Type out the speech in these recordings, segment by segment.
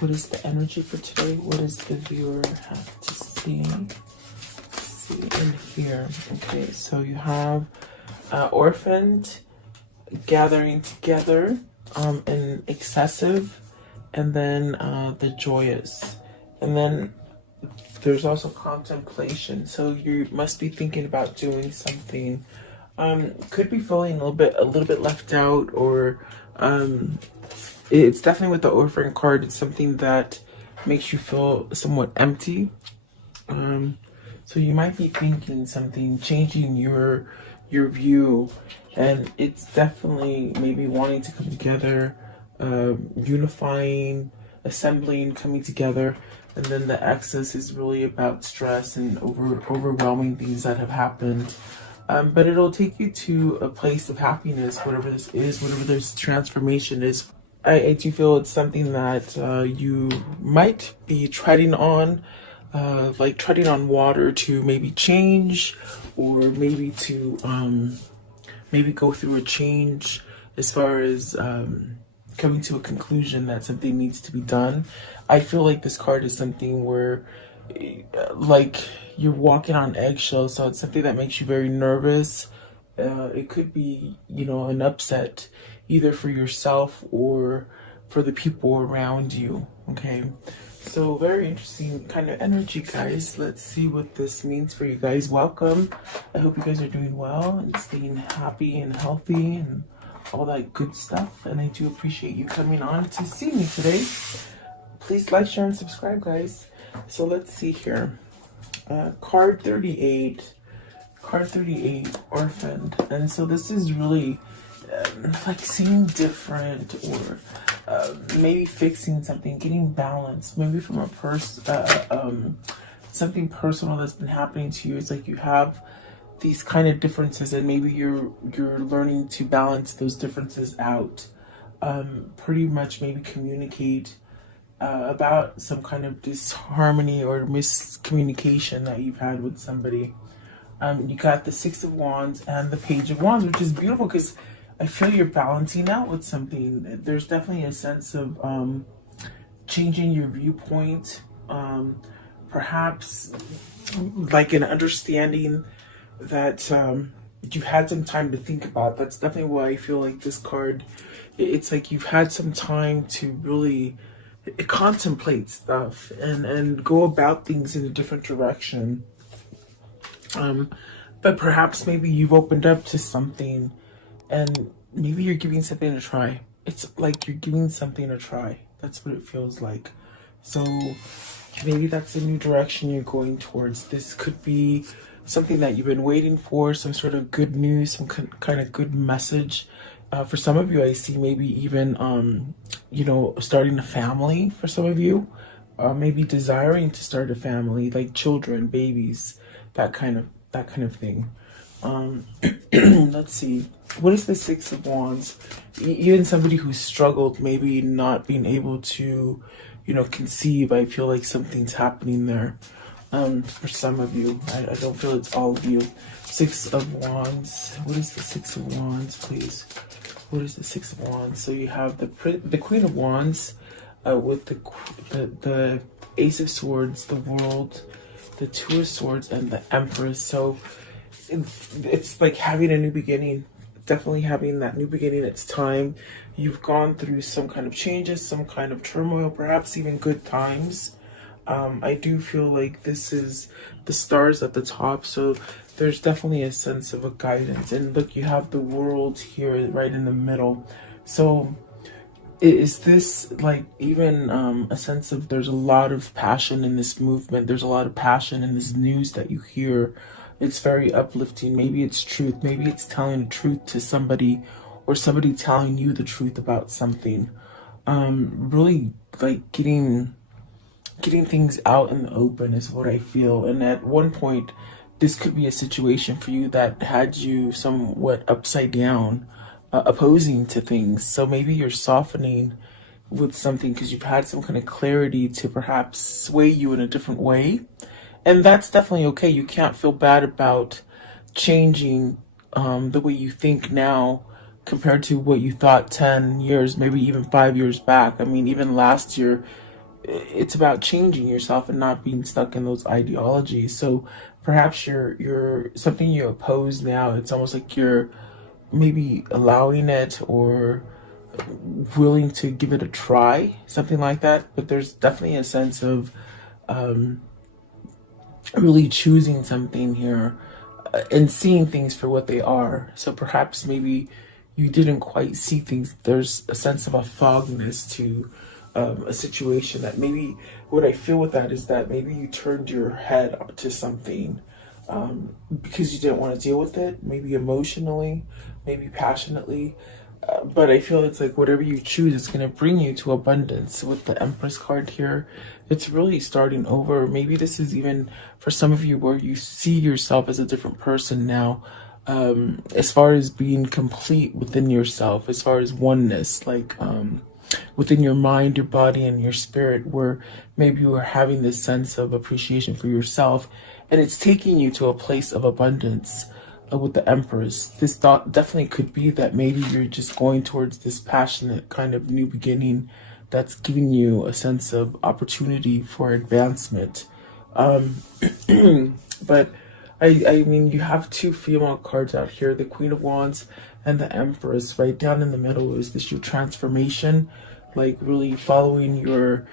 What is the energy for today? What does the viewer have to see? See in here. Okay, so you have orphaned, gathering together, and excessive, and then the joyous, and then there's also contemplation. So you must be thinking about doing something. Could be feeling a little bit left out, or it's definitely with the orphan card. It's something that makes you feel somewhat empty. So you might be thinking something, changing your view, and it's definitely maybe wanting to come together, unifying, assembling, coming together. And then the excess is really about stress and overwhelming things that have happened. But it'll take you to a place of happiness, whatever this is, whatever this transformation is. I do feel it's something that you might be treading on, like treading on water to maybe change, or maybe to maybe go through a change as far as coming to a conclusion that something needs to be done. I feel like this card is something where like you're walking on eggshells, so it's something that makes you very nervous. It could be, you know, an upset either for yourself or for the people around you. Okay, so very interesting kind of energy, guys. Let's see what this means for you guys. Welcome. I hope you guys are doing well and staying happy and healthy and all that good stuff. And I do appreciate you coming on to see me today. Please like, share, and subscribe, guys. So let's see here. Card 38. Card 38, Orphaned. And so this is really like seeing different, or maybe fixing something, getting balance, maybe from a something personal that's been happening to you. It's like you have these kind of differences, and maybe you're learning to balance those differences out. Pretty much maybe communicate about some kind of disharmony or miscommunication that you've had with somebody. You got the Six of Wands and the Page of Wands, which is beautiful because I feel you're balancing out with something. There's definitely a sense of changing your viewpoint, perhaps like an understanding that you had some time to think about. That's definitely why I feel like this card, it's like you've had some time to really contemplate stuff and go about things in a different direction. But perhaps maybe you've opened up to something, and maybe you're giving something a try. It's like you're giving something a try. That's what it feels like. So maybe that's a new direction you're going towards. This could be something that you've been waiting for, some sort of good news, some kind of good message. For some of you, I see maybe even, you know, starting a family for some of you. Maybe desiring to start a family, like children, babies, that kind of thing. Let's see. What is the Six of Wands? Even somebody who struggled, maybe not being able to, you know, conceive. I feel like something's happening there. For some of you, I don't feel it's all of you. Six of Wands. What is the Six of Wands, please? What is the Six of Wands? So you have the Queen of Wands, with the Ace of Swords, the World, the Two of Swords, and the Empress. So it's like having a new beginning. Definitely having that new beginning. It's time. You've gone through some kind of changes, some kind of turmoil, perhaps even good times. I do feel like this is the stars at the top, so there's definitely a sense of a guidance. And look, you have the World here right in the middle. So is this like even a sense of there's a lot of passion in this movement, there's a lot of passion in this news that you hear. It's very uplifting. Maybe it's truth, maybe it's telling the truth to somebody, or somebody telling you the truth about something. Really like getting things out in the open is what I feel. And at one point, this could be a situation for you that had you somewhat upside down, opposing to things. So maybe you're softening with something because you've had some kind of clarity to perhaps sway you in a different way. And that's definitely okay. You can't feel bad about changing the way you think now compared to what you thought 10 years, maybe even 5 years back. I mean, even last year, it's about changing yourself and not being stuck in those ideologies. So perhaps you're something you oppose now. It's almost like you're maybe allowing it or willing to give it a try, something like that. But there's definitely a sense of really choosing something here and seeing things for what they are. So perhaps maybe you didn't quite see things. There's a sense of a fogness to a situation that maybe what I feel with that is that maybe you turned your head up to something because you didn't want to deal with it, maybe emotionally, maybe passionately. But I feel it's like whatever you choose, it's going to bring you to abundance. With the Empress card here, it's really starting over. Maybe this is even for some of you where you see yourself as a different person now, as far as being complete within yourself, as far as oneness, like within your mind, your body, and your spirit, where maybe you are having this sense of appreciation for yourself, and it's taking you to a place of abundance with the Empress. This thought definitely could be that maybe you're just going towards this passionate kind of new beginning that's giving you a sense of opportunity for advancement. Um, but I mean, you have two female cards out here, the Queen of Wands and the Empress. Right down in the middle is this your transformation, like really following your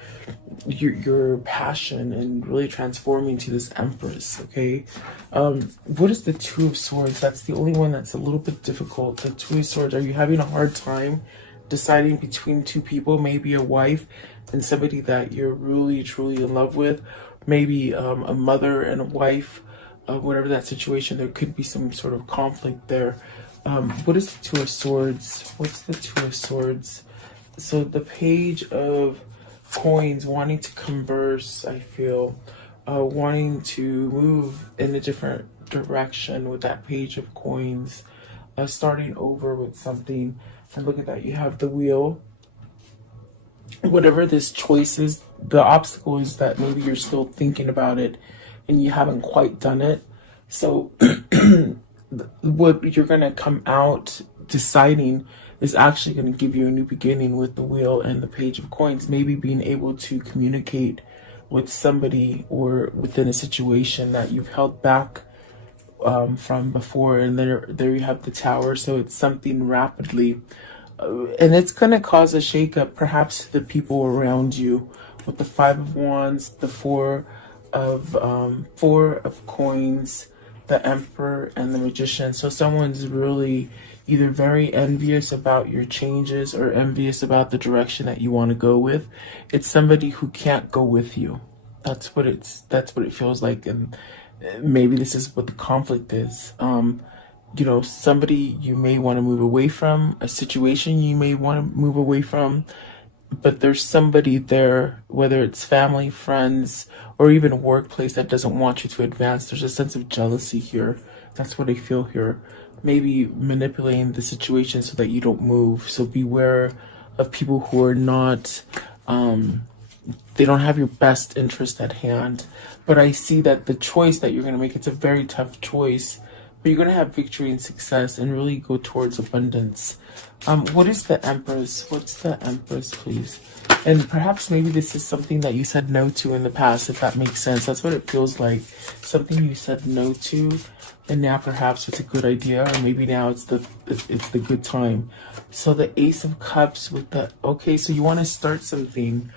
passion and really transforming to this Empress. Okay, what is the Two of Swords? That's the only one that's a little bit difficult. The Two of Swords, are you having a hard time deciding between two people, maybe a wife and somebody that you're really truly in love with, maybe a mother and a wife, whatever that situation, there could be some sort of conflict there. What is the Two of Swords? What's the Two of Swords? So the Page of Coins, wanting to converse, I feel, wanting to move in a different direction with that Page of Coins, starting over with something. And look at that, you have the Wheel. Whatever this choice is, the obstacle is that maybe you're still thinking about it and you haven't quite done it. So what you're going to come out deciding is actually going to give you a new beginning with the Wheel and the Page of Coins. Maybe being able to communicate with somebody or within a situation that you've held back from before. And there you have the Tower. So it's something rapidly. And it's going to cause a shakeup, perhaps to the people around you, with the Five of Wands, the Four of Coins, the Emperor, and the Magician. So someone's really either very envious about your changes or envious about the direction that you want to go with. It's somebody who can't go with you. That's what it feels like, and maybe this is what the conflict is. Somebody you may want to move away from, a situation you may want to move away from, but there's somebody there, whether it's family, friends, or even a workplace, that doesn't want you to advance. There's a sense of jealousy here. That's what I feel here. Maybe manipulating the situation so that you don't move. So beware of people who are not, they don't have your best interest at hand. But I see that the choice that you're going to make, it's a very tough choice, but you're going to have victory and success and really go towards abundance. What is the Empress? What's the Empress, please? And perhaps maybe this is something that you said no to in the past, if that makes sense. That's what it feels like. Something you said no to, and now perhaps it's a good idea, or maybe now it's the good time. So the Ace of Cups with the, okay, so you want to start something.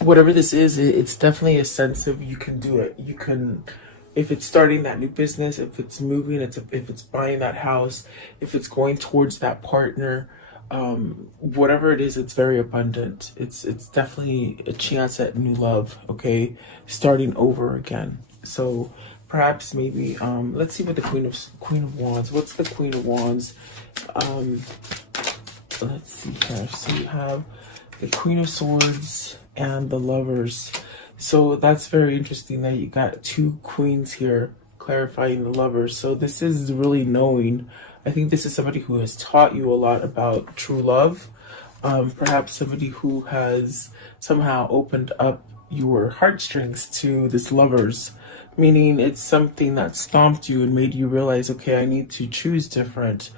Whatever this is, it's definitely a sense of you can do it. You can, if it's starting that new business, if it's moving, if it's buying that house, if it's going towards that partner, whatever it is, it's very abundant. It's definitely a chance at new love. Okay, starting over again. So perhaps maybe let's see what the Queen of Wands. What's the Queen of Wands? Let's see here. So you have the Queen of Swords and the Lovers. So that's very interesting that you got two queens here clarifying the Lovers. So this is really knowing. I think this is somebody who has taught you a lot about true love. Perhaps somebody who has somehow opened up your heartstrings to this Lovers, meaning it's something that stomped you and made you realize, okay, I need to choose different.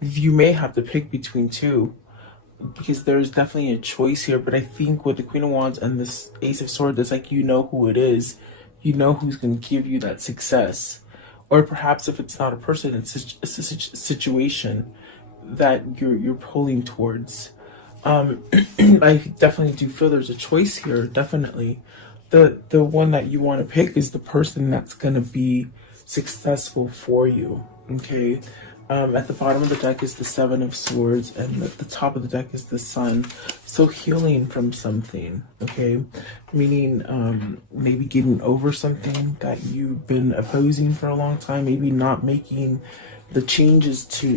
You may have to pick between two. because there's definitely a choice here. But I think with the Queen of Wands and this Ace of Swords, it's like you know who it is. You know who's going to give you that success. Or perhaps if it's not a person, it's a situation that you're pulling towards. I definitely do feel there's a choice here. Definitely, the one that you want to pick is the person that's gonna be successful for you. Okay. At the bottom of the deck is the Seven of Swords, and at the top of the deck is the Sun. So healing from something, okay? Meaning maybe getting over something that you've been opposing for a long time, maybe not making the changes to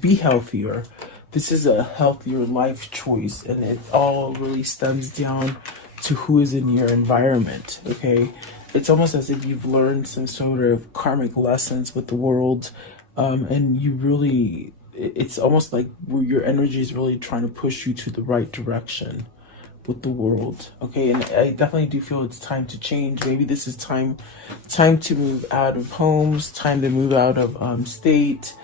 be healthier. This is a healthier life choice, and it all really stems down to who is in your environment, okay? It's almost as if you've learned some sort of karmic lessons with the world, and you really, it's almost like where your energy is really trying to push you to the right direction with the world, okay? And I definitely do feel it's time to change. Maybe this is time to move out of homes, time to move out of state,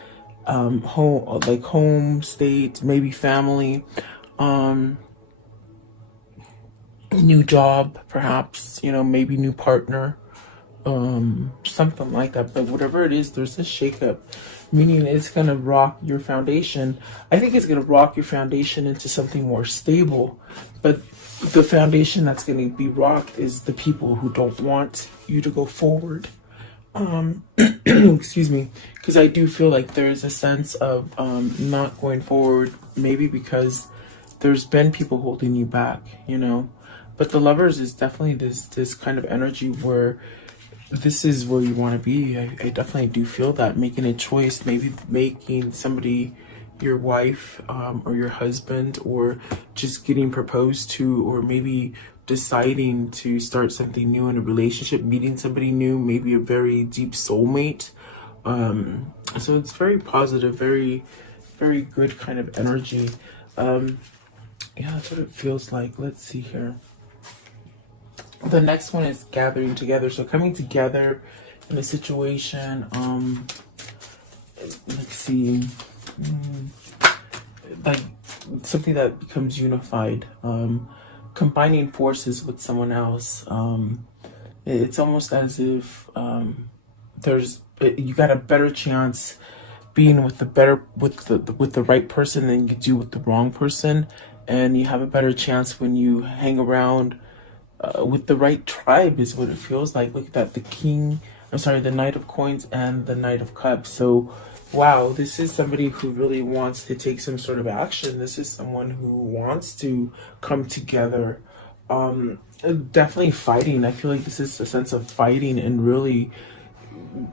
home, state, maybe family, new job, perhaps, you know, maybe new partner, something like that. But whatever it is, there's a shakeup, meaning it's gonna rock your foundation. I think it's gonna rock your foundation into something more stable, but the foundation that's gonna be rocked is the people who don't want you to go forward. Excuse me, because I do feel like there is a sense of not going forward, maybe because there's been people holding you back, you know. But the Lovers is definitely this kind of energy where this is where you want to be. I definitely do feel that, making a choice, maybe making somebody your wife, or your husband, or just getting proposed to, or maybe deciding to start something new in a relationship, meeting somebody new, maybe a very deep soulmate. So it's very positive, very, very good kind of energy. Yeah, that's what it feels like. Let's see here. The next one is gathering together. So coming together in a situation, let's see, like something that becomes unified, combining forces with someone else. It's almost as if you got a better chance being with the right person than you do with the wrong person, and you have a better chance when you hang around with the right tribe, is what it feels like. Look at that, the Knight of Coins and the Knight of Cups. So wow, this is somebody who really wants to take some sort of action. This is someone who wants to come together. Definitely fighting. I feel like this is a sense of fighting and really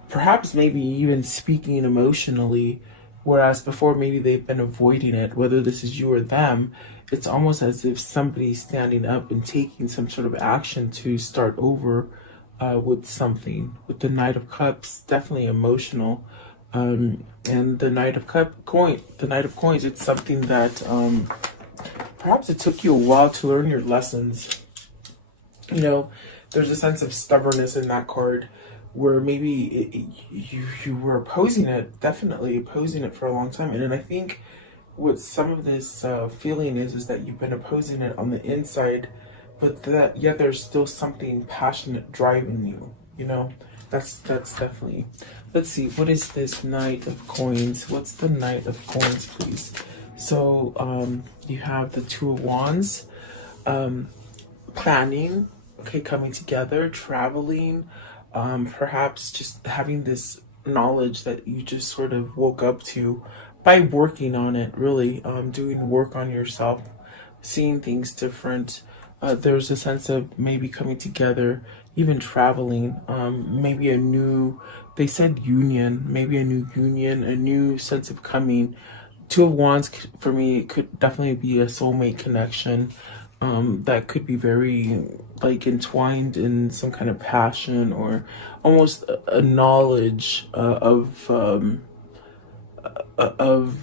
perhaps maybe even speaking emotionally, whereas before maybe they've been avoiding it. Whether this is you or them, it's almost as if somebody's standing up and taking some sort of action to start over with something. With the Knight of Cups, definitely emotional, and the Knight of Coins, it's something that perhaps it took you a while to learn your lessons. You know, there's a sense of stubbornness in that card, where maybe you were opposing it, definitely opposing it for a long time. And then I think what some of this feeling is that you've been opposing it on the inside, but that yet there's still something passionate driving you, you know. That's definitely. Let's see, what is this Knight of Coins? What's the Knight of Coins, please? So you have the Two of Wands, planning, okay, coming together, traveling, perhaps just having this knowledge that you just sort of woke up to by working on it, really, doing work on yourself, seeing things different. There's a sense of maybe coming together, even traveling, maybe they said union, maybe a new union, a new sense of coming. Two of Wands, for me, could definitely be a soulmate connection, that could be very like entwined in some kind of passion, or almost a knowledge of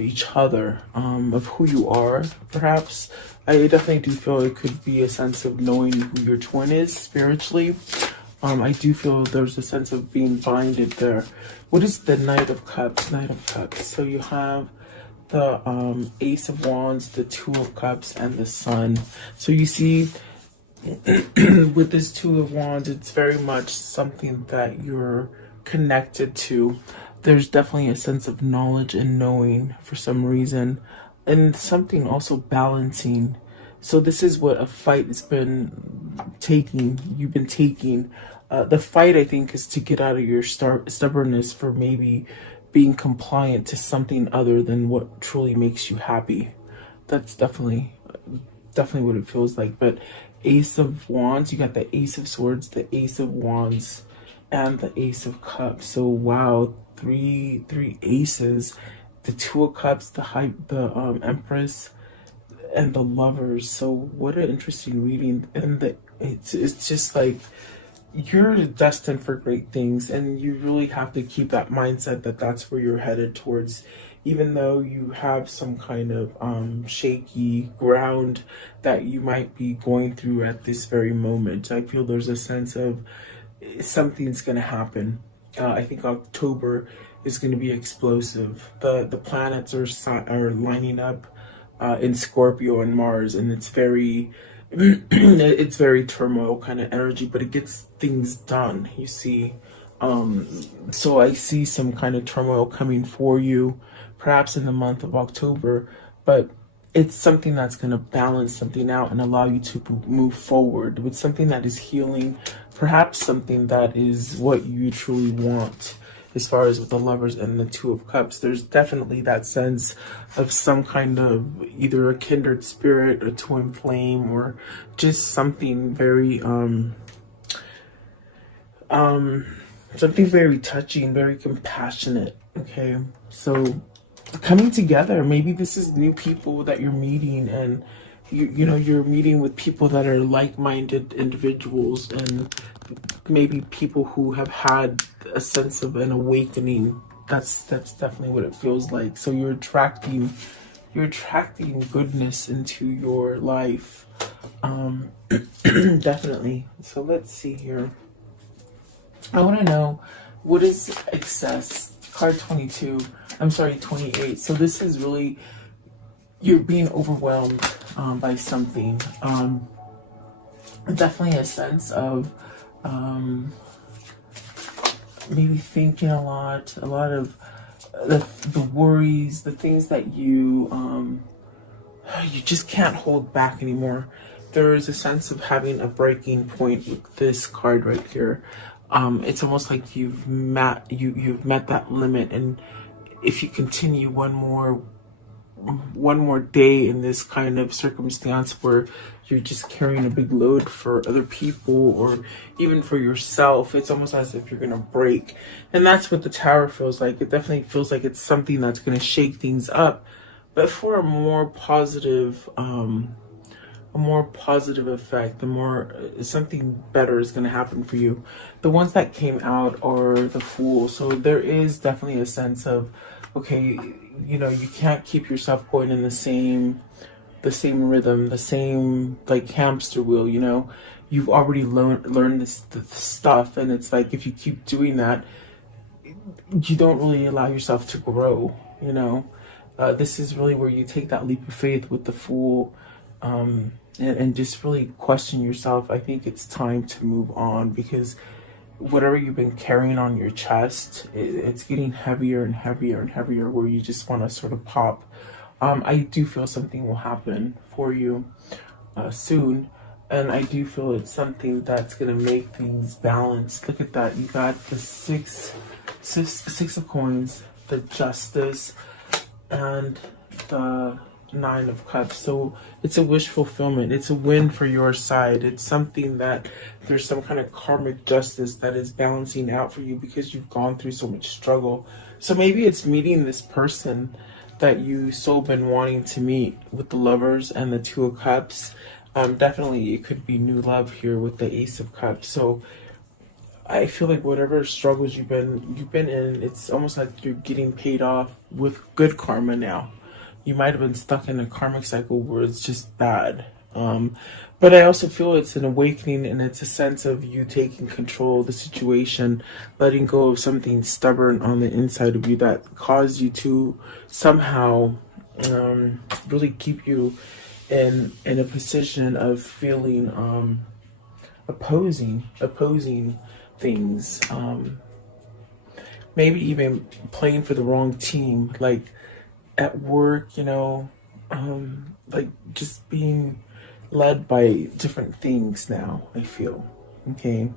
each other, of who you are, perhaps. I definitely do feel it could be a sense of knowing who your twin is spiritually. I do feel there's a sense of being binded there. What is the Knight of Cups? Knight of Cups. So you have the Ace of Wands, the Two of Cups, and the Sun. So you see, with this Two of Wands, it's very much something that you're connected to. There's definitely a sense of knowledge and knowing for some reason, and something also balancing. So this is what a fight has been taking. You've been taking. The fight, I think, is to get out of your stubbornness for maybe being compliant to something other than what truly makes you happy. That's definitely what it feels like. But Ace of Wands, you got the Ace of Swords, the Ace of Wands, and the Ace of Cups. So wow, three aces. The Two of Cups, the Empress, and the Lovers. So what an interesting reading. And it's just like you're destined for great things, and you really have to keep that mindset that that's where you're headed towards, even though you have some kind of shaky ground that you might be going through at this very moment. I feel there's a sense of something's going to happen. I think October is going to be explosive. The planets are lining up in Scorpio and Mars, and it's very it's very turmoil kind of energy, but it gets things done, you see. So I see some kind of turmoil coming for you, perhaps in the month of October, but it's something that's going to balance something out and allow you to move forward with something that is healing, perhaps something that is what you truly want. As far as with the Lovers and the Two of Cups, there's definitely that sense of some kind of either a kindred spirit, a twin flame, or just something very something very touching, very compassionate. Okay, so coming together, maybe this is new people that you're meeting, and you know you're meeting with people that are like-minded individuals, and maybe people who have had a sense of an awakening. That's definitely what it feels like. So you're attracting goodness into your life. Definitely. So let's see here. I want to know, what is excess? Card 22. I'm sorry, 28. So this is really, you're being overwhelmed by something. Definitely a sense of maybe thinking a lot of the worries, the things that you just can't hold back anymore. There is a sense of having a breaking point with this card right here. It's almost like you've met that limit, and if you continue one more day in this kind of circumstance where you're just carrying a big load for other people or even for yourself, it's almost as if you're gonna break. And that's what the Tower feels like. It definitely feels like it's something that's gonna shake things up, but for a more positive effect, the more something better is going to happen for you. The ones that came out are the Fool. So there is definitely a sense of, okay, you know, you can't keep yourself going in the same rhythm, the same like hamster wheel, you know. You've already learned this stuff, and it's like if you keep doing that, you don't really allow yourself to grow, you know. This is really where you take that leap of faith with the Fool, and just really question yourself. I think it's time to move on, because whatever you've been carrying on your chest, it's getting heavier and heavier and heavier, where you just want to sort of pop. I do feel something will happen for you soon, and I do feel it's something that's going to make things balanced. Look at that. You got the six of coins, the Justice, and the Nine of Cups. So it's a wish fulfillment. It's a win for your side. It's something that there's some kind of karmic justice that is balancing out for you because you've gone through so much struggle. So maybe it's meeting this person that you so been wanting to meet with the Lovers and the Two of Cups. Definitely it could be new love here with the Ace of Cups. So I feel like whatever struggles you've been in, it's almost like you're getting paid off with good karma now. You might have been stuck in a karmic cycle where it's just bad. But I also feel it's an awakening, and it's a sense of you taking control of the situation, letting go of something stubborn on the inside of you that caused you to somehow really keep you in a position of feeling opposing things, maybe even playing for the wrong team, like at work, like just being led by different things now, I feel. Okay.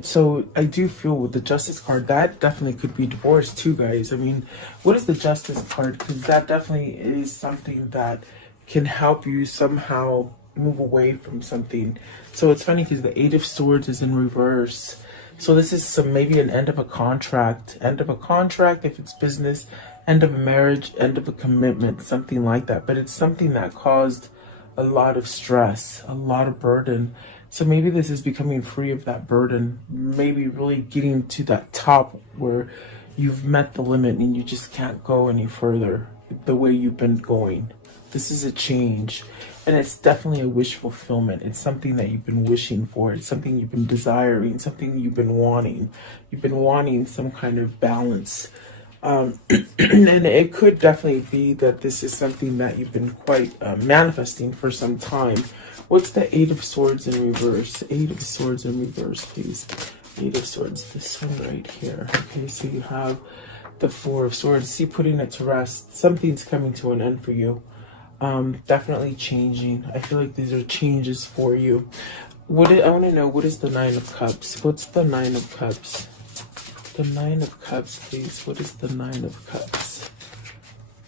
So I do feel with the justice card, that definitely could be divorce too, guys. I mean, what is the justice card? Because that definitely is something that can help you somehow move away from something. So it's funny because the Eight of Swords is in reverse. So this is some maybe an end of a contract, if it's business, end of a marriage, end of a commitment, something like that. But it's something that caused a lot of stress, a lot of burden. So maybe this is becoming free of that burden, maybe really getting to that top where you've met the limit and you just can't go any further the way you've been going. This is a change. And it's definitely a wish fulfillment. It's something that you've been wishing for. It's something you've been desiring, something you've been wanting. You've been wanting some kind of balance. And it could definitely be that this is something that you've been quite manifesting for some time. What's the Eight of Swords in reverse? Eight of Swords in reverse, please. Eight of Swords, this one right here. Okay, so you have the Four of Swords. See, putting it to rest. Something's coming to an end for you. Definitely changing. I feel like these are changes for you. I want to know, what is the Nine of Cups? What's the Nine of Cups? The Nine of Cups, please. What is the Nine of Cups?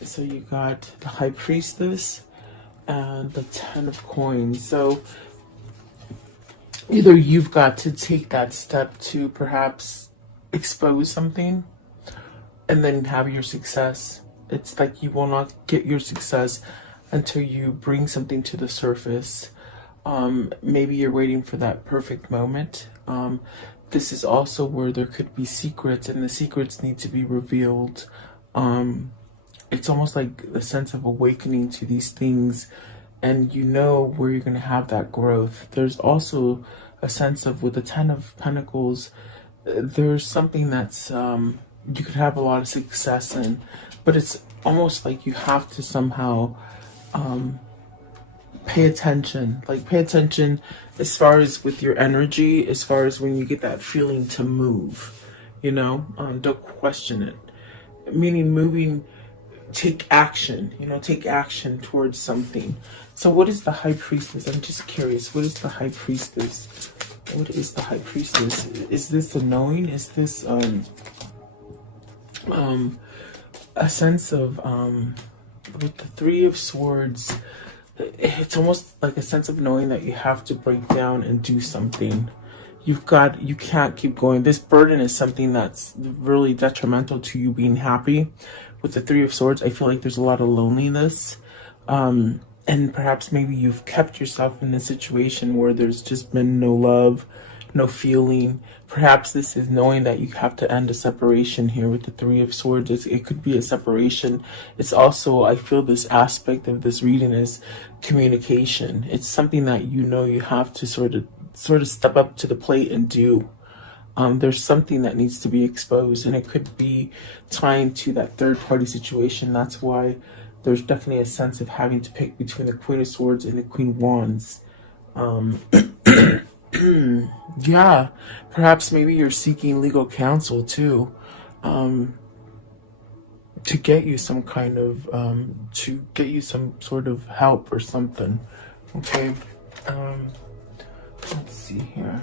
So you got the High Priestess and the Ten of Coins. So either you've got to take that step to perhaps expose something and then have your success. It's like you will not get your success until you bring something to the surface. Maybe you're waiting for that perfect moment. This is also where there could be secrets, and the secrets need to be revealed. It's almost like a sense of awakening to these things, and you know where you're going to have that growth. There's also a sense of, with the Ten of Pentacles, there's something that's you could have a lot of success in, but it's almost like you have to somehow pay attention. Like, pay attention as far as with your energy, as far as when you get that feeling to move, don't question it. Meaning moving, take action, take action towards something. So what is the High Priestess? I'm just curious. What is the High Priestess? What is the High Priestess? Is this a knowing? Is this a sense of with the Three of Swords, it's almost like a sense of knowing that you have to break down and do something. You can't keep going. This burden is something that's really detrimental to you being happy. With the Three of Swords, I feel like there's a lot of loneliness. And perhaps maybe you've kept yourself in a situation where there's just been no love, no feeling. Perhaps this is knowing that you have to end a separation here with the Three of Swords. It could be a separation. It's also, I feel this aspect of this reading is communication. It's something that you have to sort of step up to the plate and do. There's something that needs to be exposed, and it could be tying to that third party situation. That's why there's definitely a sense of having to pick between the Queen of Swords and the Queen of Wands. Yeah, perhaps maybe you're seeking legal counsel too, to get you some kind of, to get you some sort of help or something. Okay, let's see here.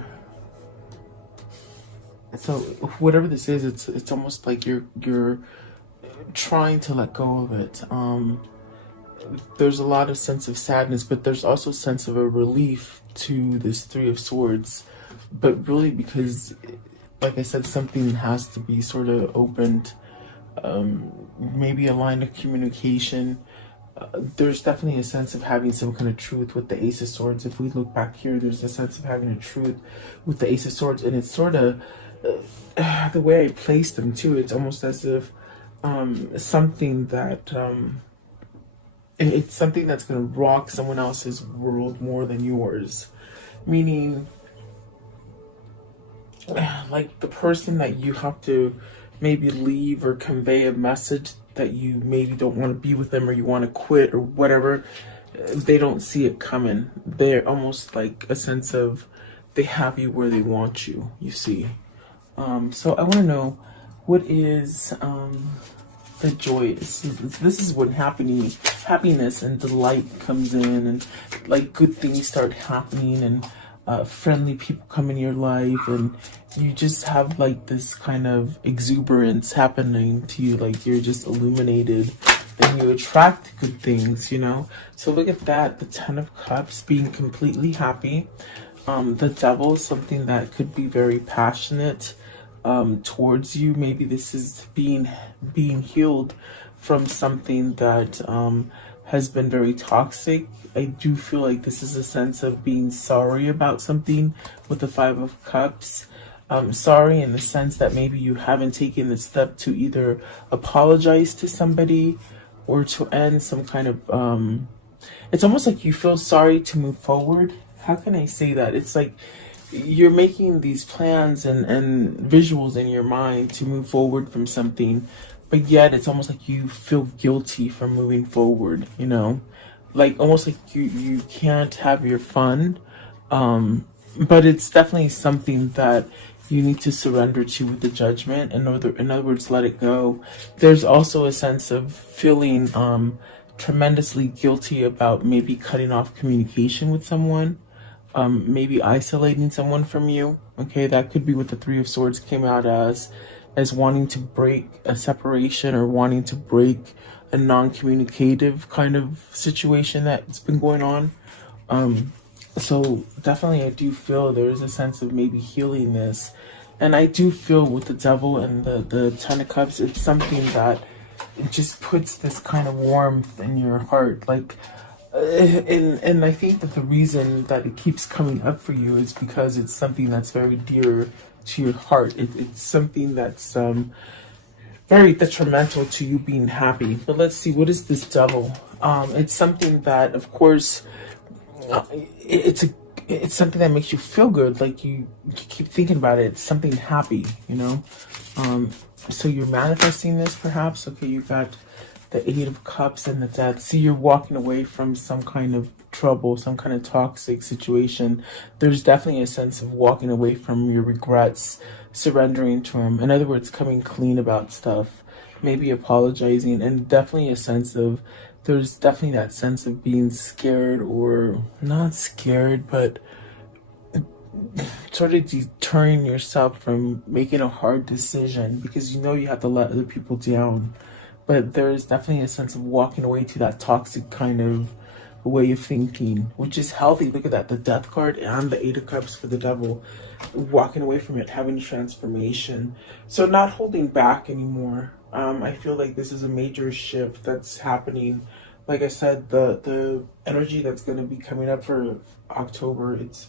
So whatever this is, it's almost like you're trying to let go of it. There's a lot of sense of sadness, but there's also a sense of a relief to this Three of Swords. But really, because, like I said, something has to be sort of opened. Maybe a line of communication. There's definitely a sense of having some kind of truth with the Ace of Swords. If we look back here, there's a sense of having a truth with the Ace of Swords, and it's sort of the way I placed them too. It's almost as if something that it's something that's going to rock someone else's world more than yours. Meaning, like the person that you have to maybe leave or convey a message that you maybe don't want to be with them or you want to quit or whatever, they don't see it coming. They're almost like a sense of they have you where they want you, you see. So I want to know, what is the joy? This is when happiness and delight comes in, and like good things start happening, and friendly people come in your life, and you just have like this kind of exuberance happening to you, like you're just illuminated and you attract good things, you know? So look at that, the Ten of Cups, being completely happy. The Devil is something that could be very passionate towards you. Maybe this is being healed from something that has been very toxic. I do feel like this is a sense of being sorry about something with the Five of Cups. Sorry in the sense that maybe you haven't taken the step to either apologize to somebody or to end some kind of it's almost like you feel sorry to move forward. How can I say that? It's like you're making these plans and visuals in your mind to move forward from something, but yet it's almost like you feel guilty for moving forward, you know? Like almost like you can't have your fun. But it's definitely something that you need to surrender to with the Judgment. In other words, let it go. There's also a sense of feeling tremendously guilty about maybe cutting off communication with someone, maybe isolating someone from you. Okay, that could be what the Three of Swords came out as wanting to break a separation or wanting to break a non-communicative kind of situation that's been going on. So definitely I do feel there is a sense of maybe healing this. And I do feel with the Devil and the Ten of Cups, it's something that it just puts this kind of warmth in your heart. Like, and I think that the reason that it keeps coming up for you is because it's something that's very dear to your heart. It's something that's very detrimental to you being happy. But let's see, what is this Devil? It's something that, of course, it's something that makes you feel good. Like you keep thinking about it. It's something happy, you know. So you're manifesting this, perhaps. Okay, you got the Eight of Cups and the Death. See, you're walking away from some kind of trouble, some kind of toxic situation. There's definitely a sense of walking away from your regrets, surrendering to them. In other words, coming clean about stuff, maybe apologizing, and definitely a sense of, there's definitely that sense of being scared, or not scared, but sort of deterring yourself from making a hard decision because you know you have to let other people down. But there is definitely a sense of walking away to that toxic kind of way of thinking, which is healthy. Look at that, the Death card and the Eight of Cups for the Devil. Walking away from it, having transformation. So not holding back anymore. I feel like this is a major shift that's happening. Like I said, the energy that's going to be coming up for October, it's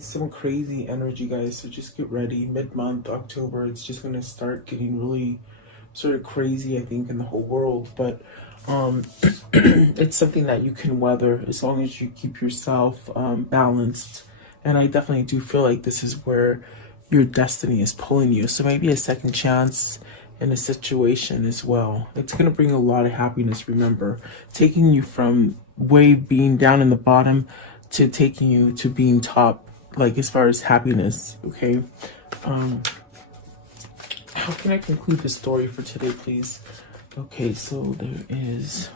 some crazy energy, guys. So just get ready. Mid-month, October, it's just going to start getting really sort of crazy, I think, in the whole world. But it's something that you can weather as long as you keep yourself balanced. And I definitely do feel like this is where your destiny is pulling you. So maybe a second chance in a situation as well. It's going to bring a lot of happiness, remember. Taking you from being down in the bottom to taking you to being top, like as far as happiness, okay? How can I conclude the story for today, please? Okay, so there is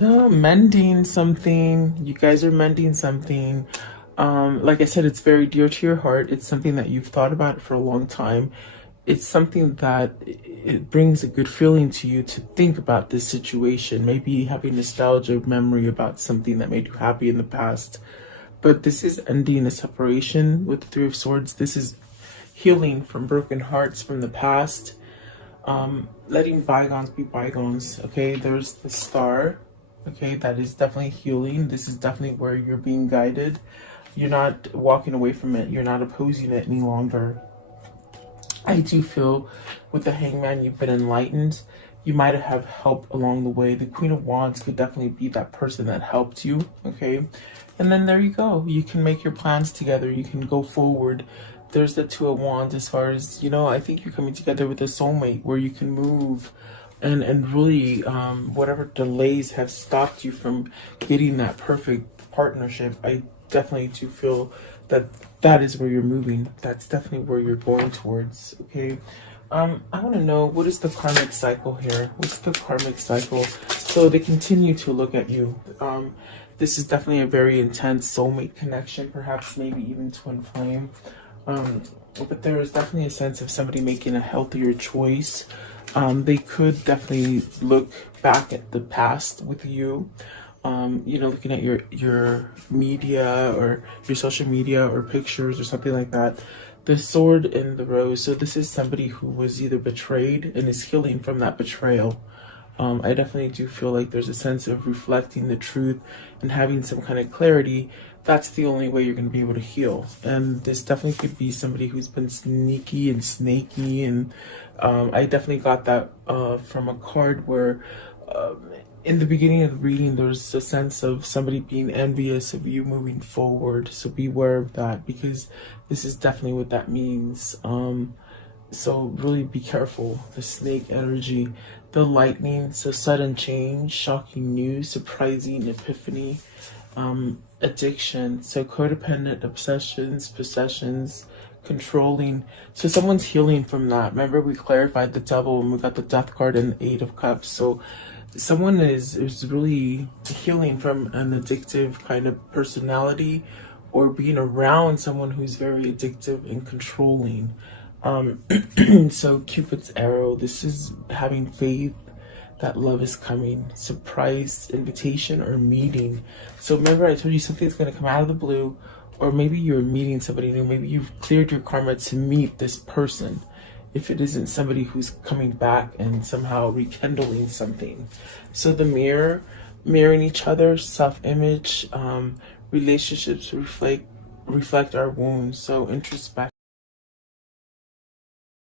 mending something. You guys are mending something. Like I said, it's very dear to your heart. It's something that you've thought about for a long time. It's something that it brings a good feeling to you to think about this situation. Maybe having nostalgia, memory about something that made you happy in the past. But this is ending a separation with the Three of Swords. This is healing from broken hearts from the past. Letting bygones be bygones. Okay, there's the Star. Okay, that is definitely healing. This is definitely where you're being guided. You're not walking away from it. You're not opposing it any longer. I do feel with the Hangman, you've been enlightened. You might have help along the way. The Queen of Wands could definitely be that person that helped you, okay? And then there you go. You can make your plans together. You can go forward there's the Two of Wands as far as, you know, I think you're coming together with a soulmate where you can move and really whatever delays have stopped you from getting that perfect partnership. I definitely do feel that that is where you're moving. That's definitely where you're going towards. Okay. I want to know, what is the karmic cycle here? What's the karmic cycle? So they continue to look at you. This is definitely a very intense soulmate connection, perhaps maybe even twin flame. But there is definitely a sense of somebody making a healthier choice. They could definitely look back at the past with you. You know, looking at your media or your social media or pictures or something like that. The Sword and the Rose. So this is somebody who was either betrayed and is healing from that betrayal. I definitely do feel like there's a sense of reflecting the truth and having some kind of clarity. That's the only way you're going to be able to heal. And this definitely could be somebody who's been sneaky and snaky. And I definitely got that from a card where in the beginning of the reading, there's a sense of somebody being envious of you moving forward. So beware of that, because this is definitely what that means. So really be careful. The snake energy, the lightning, so sudden change, shocking news, surprising epiphany, addiction, so codependent obsessions, possessions, controlling. So someone's healing from that. Remember, we clarified the Devil when we got the Death card and the Eight of Cups. So someone is really healing from an addictive kind of personality, or being around someone who's very addictive and controlling. So Cupid's arrow, this is having faith that love is coming, surprise invitation or meeting. So remember, I told you something's going to come out of the blue, or maybe you're meeting somebody new. Maybe you've cleared your karma to meet this person, if it isn't somebody who's coming back and somehow rekindling something. So the mirror, mirroring each other, self-image, relationships reflect our wounds. So introspect.